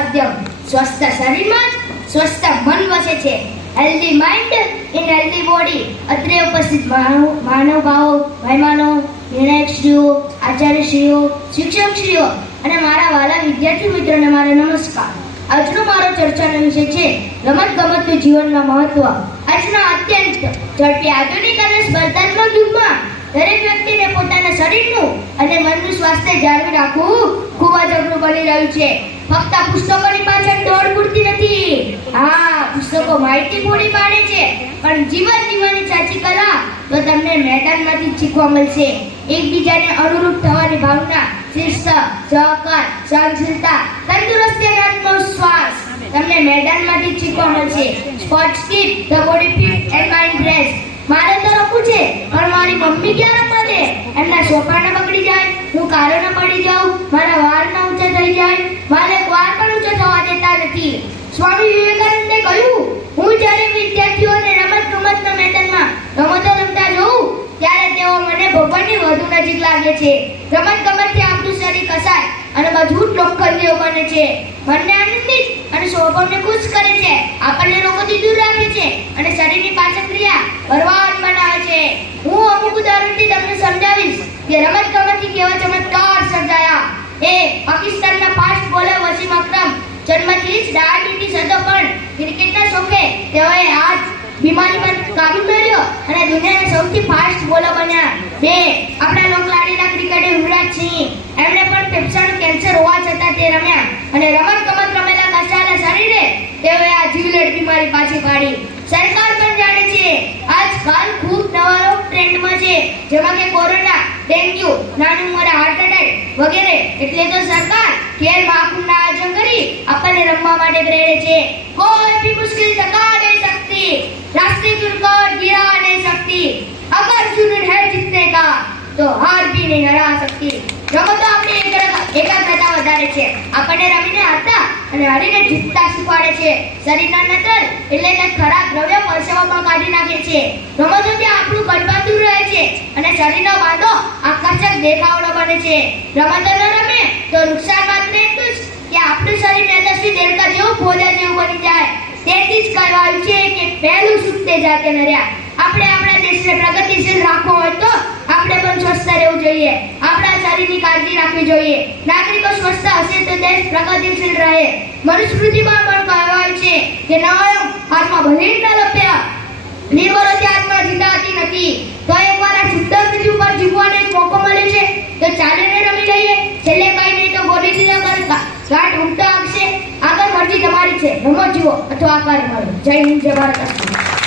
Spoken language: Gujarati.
સાધ્યમ. સ્વસ્થ શરીરમાં જ સ્વસ્થ મન વસે છે. Healthy mind in healthy body. અત્રે ઉપસ્થિત મહાનુભાવો, મહેમાનો, નિર્ણાયકશ્રીઓ, આચાર્યશ્રીઓ, શિક્ષકશ્રીઓ અને મારા વાલા વિદ્યાર્થી મિત્રોને મારા નમસ્કાર. આજનો મારો ચર્ચાનો વિષય છે રમતગમતનું જીવનમાં મહત્વ. આજના અત્યંત ઝડપી આધુનિક અને સ્પર્ધાત્મક યુગમાં દરેક વ્યક્તિને પોતાના શરીરનું અને મનનું સ્વાસ્થ્ય જાળવી રાખવું ખૂબ જ અઘરું બની રહ્યું છે. ફક્ત પુસ્તકોની પાછળ દોડ પૂરતી નથી. હા, પુસ્તકો માહિતી પૂરી પાડે છે, પણ જીવન જીવવાની સાચી કલા તો તમને મેદાનમાંથી શીખવા મળશે. એકબીજાને અનુરૂપ થવાની ભાવના, શિસ્ત, સહકાર, સહનશીલતા, તંદુરસ્તી અને આત્મવિશ્વાસ તમને મેદાનમાંથી શીખવા મળશે. Sports kit, the body fit and mind fresh. મારે તો રમવું છે, પણ મારી મમ્મી ક્યાં રમવા દે? એમના સોફાને બગડી જાય, હું કારોને પડી જાઉં, મારા વાળ ના ઊંચા થઈ જાય, મારે વાળ પણ ઊંચા થવા દેતા નથી. સ્વામી વિવેકાનંદે કહ્યું, હું જ્યારે વિદ્યાર્થીઓને રમતગમતના મેદાનમાં રમતો રમતા જોઉં ત્યારે તેઓ મને ભગવાનની વધુ નજીક લાગે છે. રમતગમતથી આપણું શરીર કસાય અને મજબૂત લોખંડીઓ બને છે. મનને આનંદિત અને સ્વભાવને ખુશ કરે છે. આપણને રોગોથી દૂર રાખે છે અને શરીરની પાચન ક્રિયા બળવાન બનાવે છે. હું અમુક ઉદાહરણથી તમને સમજાવીશ કે રમતગમતથી કેવા ચમત્કાર સર્જાયા. પાકિસ્તાનના ફાસ્ટ બોલર વસીમ અકરમ જન્મથી જ ડાયાબિટીસ હતો, પણ ક્રિકેટના શોખે તેઓએ આ બીમારી પર કાબુ મેળવ્યો અને દુનિયાના સૌથી ફાસ્ટ બોલર બન્યા. આપણા લોકલાડીલા ક્રિકેટર યુવરાજ સિંહ, એમણે પણ ફેફસાનું કેન્સર હોવા છતાં તે રમ્યા અને રમતગમત રમેલા કસાયેલા શરીરે તેઓએ આ જીવલેણ બીમારી પાછી પાડી. સરકાર પણ જાણે છે આજકાલ ખૂબ નવા રોગ ટ્રેન્ડમાં છે, જેમાં કે કોરોના, ડેન્ગ્યુ, નાની ઉંમરે હાર્ટ એટેક વગેરે. એટલે તો સરકાર ખેલ મહાકુંભના આયોજન કરી આપણને રમવા માટે પ્રેરે છે. કોઈ भी मुश्किल टका नहीं सकती, राष्ट्रीय रिकॉर्ड गिरा नहीं सकती, अगर जुनून है जीतने का तो हार भी नहीं हरा सकती. રમતો આપણી એકાગ્રતા વધારે છે, આપણને રમીને હારતા અને હારીને જીતતા શીખવાડે છે. શરીરના નતર એટલે કે ખરાબ દ્રવ્ય પરસેવામાં કાઢી નાખે છે. રમતોથી આપણું ગળપાતું રહે છે અને શરીરનો બાંધો આકર્ષક દેખાવડો બને છે. રમતો ન રમે તો નુકસાન માત્ર એટલું જ કે આપણું શરીર મેદસ્વી દેડકા જેવું ભોજા જેવું બની જાય. તેથી જ કહેવાયું છે કે પહેલું સુખ તે જાતે નર્યા. આપણે આપણા દેશને પ્રગતિશીલ રાખવો હોય તો આપણે પણ સ્વસ્થ રહેવું જોઈએ. આપણા શરીરની કાળજી રાખવી જોઈએ. નાગરિકો સ્વસ્થ હશે તો દેશ પ્રગતિશીલ રહે. મનુસ્મૃતિમાં પણ કહેવાયું છે કે નવયમ આત્મા બલિર ન લપ્યા, નિર્બળોથી આત્મા જીતાતી નથી. તો એકવાર આ સુંદર પૃથ્વી પર જીવવાનો એક મોકો મળ્યો છે તો ચાલીને રમી લઈએ. છેલ્લે કઈ નહીં તો બોલી દીધા પર ગાંઠ ઉગતા આવશે. આગળ મરજી તમારી છે. રમો જીવો અથવા આકાર મળો. જય હિન્દ, જય ભારત.